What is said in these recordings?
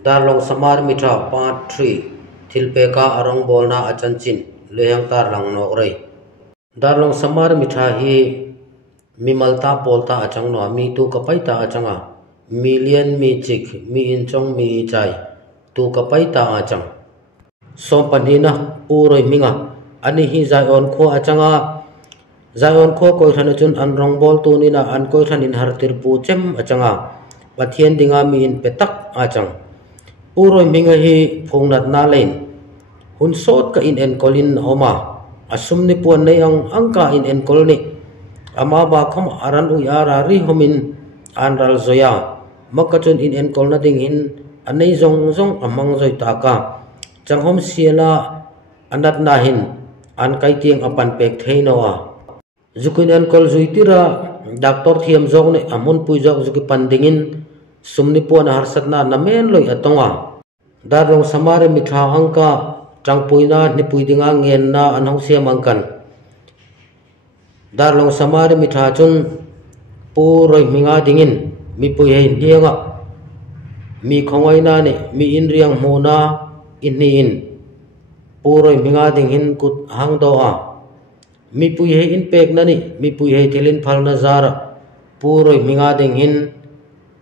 Darlong Samar Mitra Part 3 Thilpeka Arong Bolna Achanchin Lehang Tar Lang Nok Rei Darlong Samar Mitra hi Mimalta Polta Achang no mi tu kapaita achanga million mi chik mi inchong mi chai tu kapaita achang som panina puroi minga ani hi Zion kho achanga Zion kho koi thana chun an rong bol tu ni na an koi than in hartir pu chem achanga pathian dinga mi in petak achang puroi minga hi phongnat na lein hun sot ka in en kolin homa asum ni puan nei ang angka in en kolni ama ba khom aran u yara ri homin anral zoya makachun in en kolna ding hin anei zong zong amang zoi taka changhom siala anat na hin an kai tieng apan pek theinowa zukin en kol zuitira doctor thiam zong ne amun pui jok zuki pandingin sumni puan harsat na namen loi atonga darong samare mitha angka trangpuina ni puidinga ngen na anhong siam angkan darlong samare mitha chun puroi minga dingin mi pui hein hianga mi khongoi na ne mi in riang mona in ni in puroi minga ding hin kut hang do a mi pui he in pek na ni mi pui he thilin phal na zara puroi minga ding hin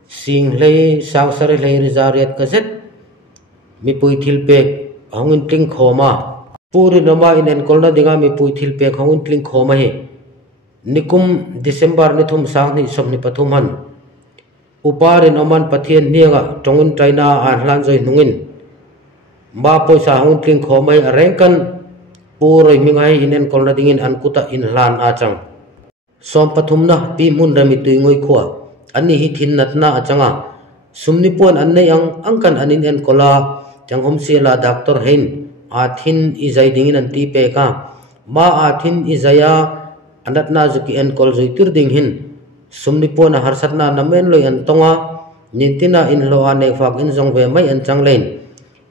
sing hlei sang sare hlei rizariat ka zet mi pui thil pek hongin tling khoma puri noma in en kolna dinga mi pui thil pek hongin tling khoma he nikum December ni thum sang ni som ni pathum han uparin oman pathian nianga tongin traina an hlan joi nungin ba poisa hongin tling khoma he arengkan puroi mingai in en kolna dingin an kuta in hlan achang som pathum na pi mun rami tuingoi khwa ani hi thin natna achanga sumni pon an nei ang angkan anin en kola changhom sila doctor hein athin izai dingin an ti pe ka ma athin izaya anat na zuki en kol zuitir ding hin sumni pon harsat na namen loi an tonga nintina in lo ane fak in zong ve mai an changlein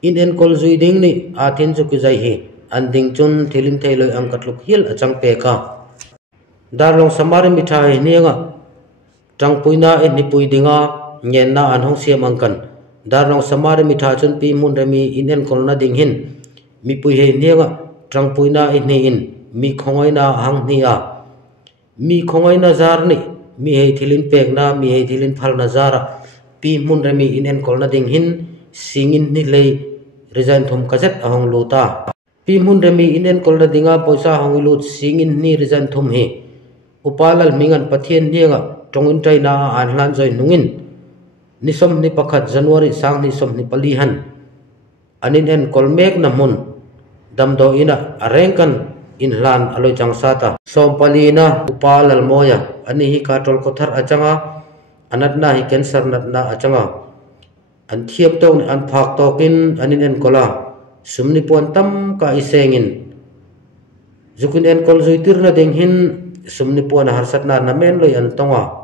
in en kol zui ding ni athin zuki zai hi an ding chun thilim thailoi ang katluk hil achang pe ka darlong samari mithai nianga trangpuina en ni pui dinga ngen na an hong siam angkan darlong samari mitha chun pi mun rami in en kolna ding hin mi pui he nianga trangpuina in ni in mi khongoi na hang ni a mi khongoi na zar ni mi he thilin pek na mi he thilin phal na zara pi mun rami in en kolna ding hin singin ni lei resign thum kazet ahong luta pi mun rami in en kolna dinga poisa hong lut singin ni resign thum he upalal mingan pathian nianga tongin traina an hlan joi nungin nisom ni pakhat January sang ni som ni palihan anin en kolmek na mun damdo ina arengkan in hlan aloi changsata som palina upalal moya ani hi katol kothar achanga anat na hi cancer nat na achanga an thiam tong an phak tokin anin en kola sumni pon tam ka isengin zukin en kol zuitir na ding hin sumni pon harsat na namen loi an tonga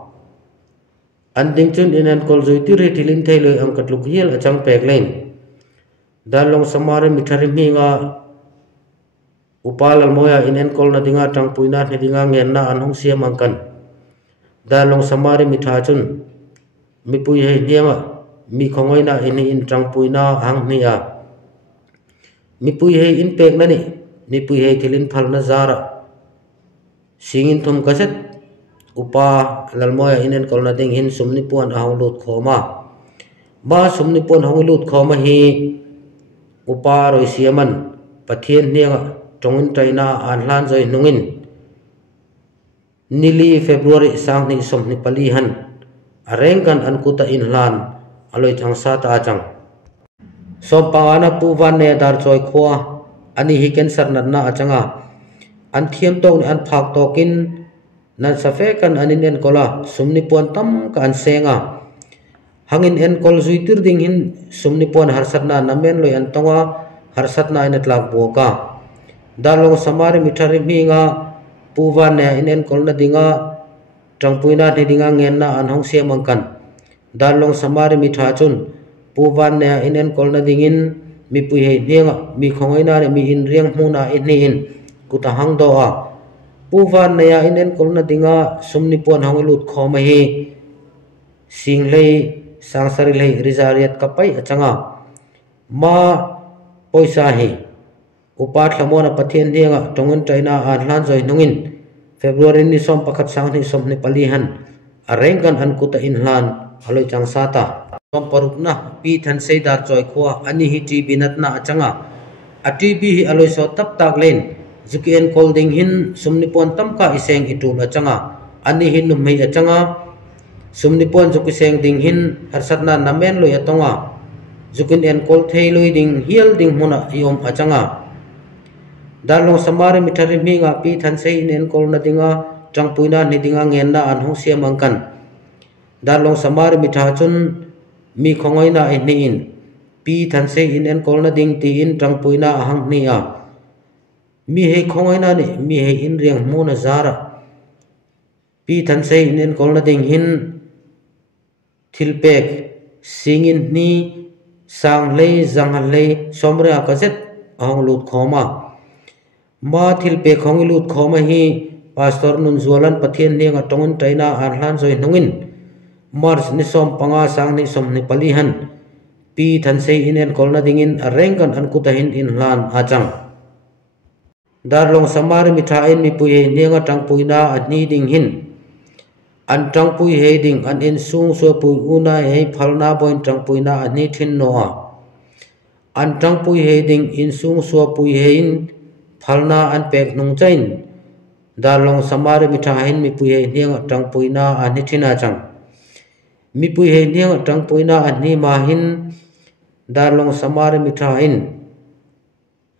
anding chun in en kol zuitir he thilin thailoi ang katluk hial achang pek lein dalong samare mithari minga upalal moya in en kol na dinga tangpuina ni dinga ngen na anhong siam angkan dalong samare mitha chun mi pui he nianga mi khongoi na in tangpuina hang nia mi pui he in pek na ni mi pui he thilin phal na zara singin thum kaset upa lalmoya in en kolna ding hin sumni puan ahong lut khoma ba sumni puan hong lut khoma hi upa roi siaman pathian nianga tongin traina an hlan joi nungin nili February sang ni som ni palihan arengkan an kuta in hlan aloi thangsa ta chang so pangana puwan ne dar choi khwa ani hi cancer nat na achanga an thiam tong an phak tokin nan safe kan anin en kola sumni puan tam ka an senga hangin en kol zuitir ding hin sumni puan harsat na namen loi an tonga harsat na in tlak boka dalong samari mithari minga puwan ne in en kolna dinga trangpuina ni dinga ngen na an hong siam angkan dalong samari mitha chun puwan ne in en kolna dingin mi pui he nianga mi khongoi na mi in riang hmuna in ni in kuta hang do a puwan naya in en kolna dinga sumni puan hong lut khoma hi singlei sangsari lei rizariat kapai achanga ma poisa hi upat lamona pathian hianga tongon China an hlan zoi nungin February ni som pakhat sang ni som ni palihan arengkan an kuta in hlan haloi chang sata som parukna pi than sei dar choi khuwa ani hi ti binat na achanga ati bi hi aloi so tap tak len zukien colding hin sumni pon tamka iseng itul achanga ani hin num mei achanga sumni pon zukiseng ding hin harsatna namen loi atonga zukin en kol thei loi ding hial ding huna yom achanga darlong samare mithari minga pi than sei nen kol na dinga tangpuina ni dinga ngen na an hong siam angkan darlong samare mitha chun mi khongoi na in pi than sei in en kol na ding ti in tangpuina ahang ni a mi he khongoi na ni mi he in riang mo na zara pi than sei in en kol na ding hin thilpek singin ni sang lei zangal lei somre akazet ahong lut khoma ma thilpe khongi lut khoma hi pastor nun zualan pathian ninga tongon China an hlan zoi nungin mars ni som panga sang ni som ni palihan pi than sei in en kolna dingin arengkan an kutahin in hlan achang darlong samar mitha in mi pui he ninga tangpuina ani ding hin an tangpui he ding an in sung so pui una he phalna boin tangpuina ani thin noa an tangpui he ding in sung so pui he in phalna an pek nung chain darlong samare mitha hin mi pui he ninga tangpuina ani thina chang mi pui he ninga tangpuina ani ma hin darlong samare mitha in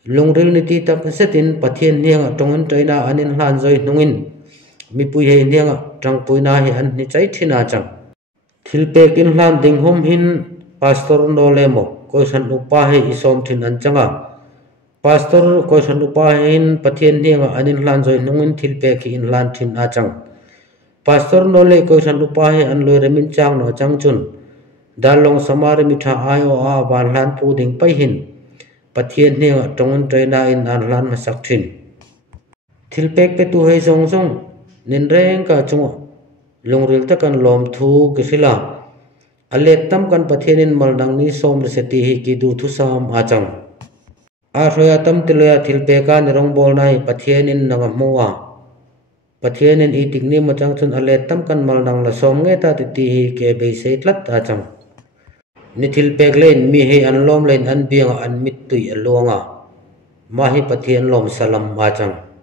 lungril niti tak setin pathian ninga tongon China anin hlan zoi nungin mi pui he ninga tangpuina hi an ni chai thina chang thilpe kin hlan ding hom hin pastor no lemo koisan upa he isom thin an changa pastor koisan upa hin pathian ninga anin hlan zoi nungin thilpe ki in hlan thin a chang pastor no le koisan upa he an loi remin chang no chang chun darlong samare mitha ayo a van hlan pu ding pai hin pathian ninga tongon China in an hlan ma sak thin thilpek pe tu he zong zong nin reng ka chunga lungril takan lom thu kisila alet tam kan pathianin maldang ni som reseti hi ki du thu sam achang a hroya tam tiloya thilpeka ni rong bol nai pathianin nanga mowa pathianin itik ni machang chun alet tam kan maldang la som nge ta ti hi ke be sei tlat achang ni thilpek len mi he an lom len an bianga an mit tui alonga ma hi pathian lom salam achang